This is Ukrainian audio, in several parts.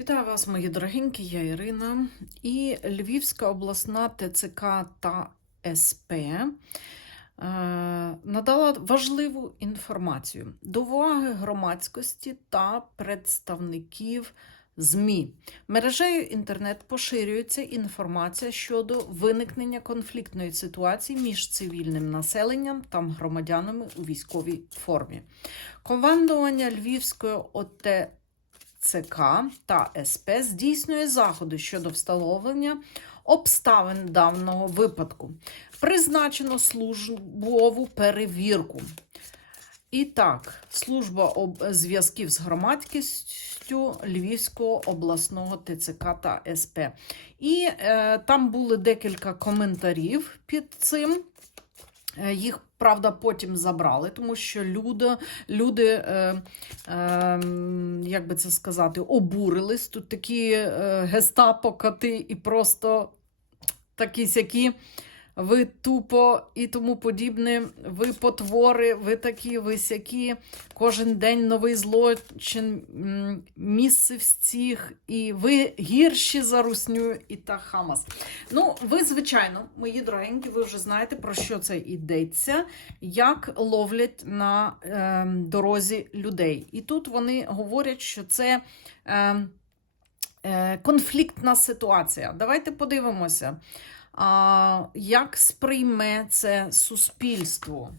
Вітаю вас, мої дорогенькі, я Ірина. І Львівська обласна ТЦК та СП е, надала важливу інформацію до уваги громадськості та представників ЗМІ. Мережею інтернет поширюється інформація щодо виникнення конфліктної ситуації між цивільним населенням та громадянами у військовій формі. Командування Львівської ОТ ЦК та СП здійснює заходи щодо встановлення обставин даного випадку. Призначено службову перевірку. І так, служба зв'язків з громадськістю Львівського обласного ТЦК та СП. І е, там були декілька коментарів під цим. Е, Їх, правда, потім забрали, тому що люди, люди е, е, як би це сказати, обурились. Тут такі е, гестапо коти і просто такі сякі. Ви тупо і тому подібне, ви потвори, ви такі, ви сякі. Кожен день новий злочин, місце всіх, і ви гірші за русню і та Хамас. Ну, ви, звичайно, мої дорогенькі, ви вже знаєте, про що це йдеться, як ловлять на е, дорозі людей. І тут вони говорять, що це. Е, е, Конфліктна ситуація. Давайте подивимося, як сприйме це суспільство.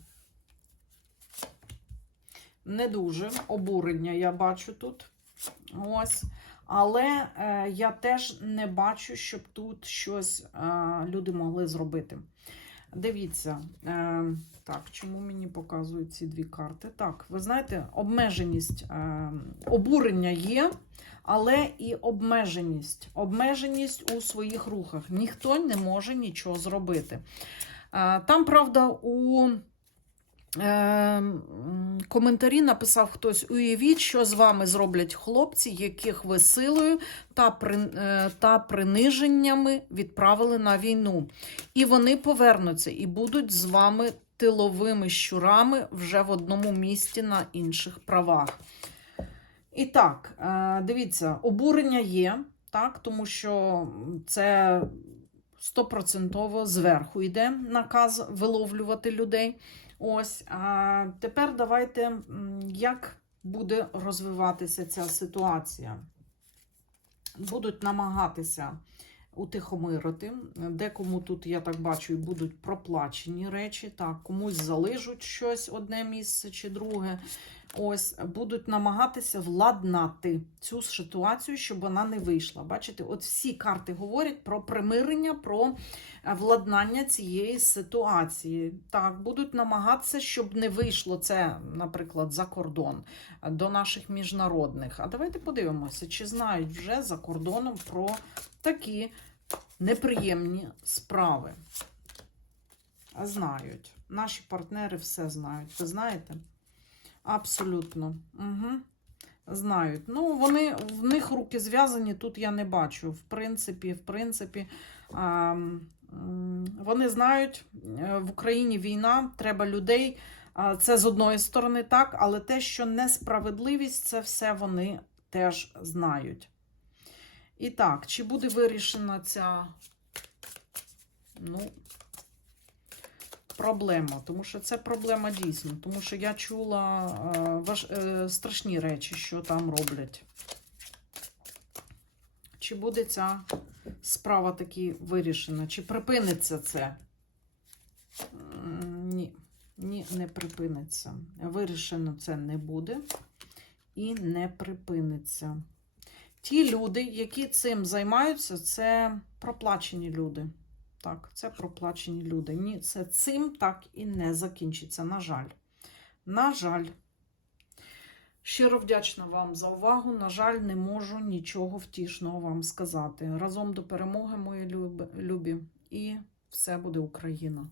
Не дуже обурення я бачу тут. Ось. Але е, я теж не бачу, щоб тут щось е, люди могли зробити. Дивіться, е, так, чому мені показують ці дві карти? Так, ви знаєте, обмеженість, е, обурення є, але і обмеженість. Обмеженість у своїх рухах. Ніхто не може нічого зробити. Е, там, правда, у е, коментарі написав хтось: уявіть, що з вами зроблять хлопці, яких ви силою та, при, е, та приниженнями відправили на війну. І вони повернуться і будуть з вами тиловими щурами вже в одному місті на інших правах. І так, е, дивіться, обурення є, так, тому що це стопроцентово зверху йде наказ виловлювати людей. Ось, а тепер давайте, як буде розвиватися ця ситуація. Будуть намагатися утихомирити. Декому тут, я так бачу, і будуть проплачені речі. Так, комусь залижуть щось одне місце чи друге. Ось будуть намагатися владнати цю ситуацію, щоб вона не вийшла. Бачите, от всі карти говорять про примирення, про е, владнання цієї ситуації. Так, будуть намагатися, щоб не вийшло це, наприклад, за кордон е, до наших міжнародних. А давайте подивимося, чи знають вже за кордоном про такі неприємні справи. Знають. Наші партнери все знають. Ви знаєте? Абсолютно. Угу. Знають. Ну, вони, в них руки зв'язані, тут я не бачу. В принципі, в принципі, а, вони знають, е, в Україні війна, треба людей. А, Це з одної сторони так, але те, що несправедливість, це все вони теж знають. І так, чи буде вирішена ця ну, проблема? Тому що це проблема дійсно. Тому що я чула е, важ, е, страшні речі, що там роблять. Чи буде ця справа таки вирішена? Чи припиниться це? Ні, ні, не припиниться. Вирішено це не буде і не припиниться. Ті люди, які цим займаються, це проплачені люди. Так, це проплачені люди. Ні, це цим так і не закінчиться. На жаль. На жаль. Щиро вдячна вам за увагу. На жаль, не можу нічого втішного вам сказати. Разом до перемоги, мої любі. І все буде Україна!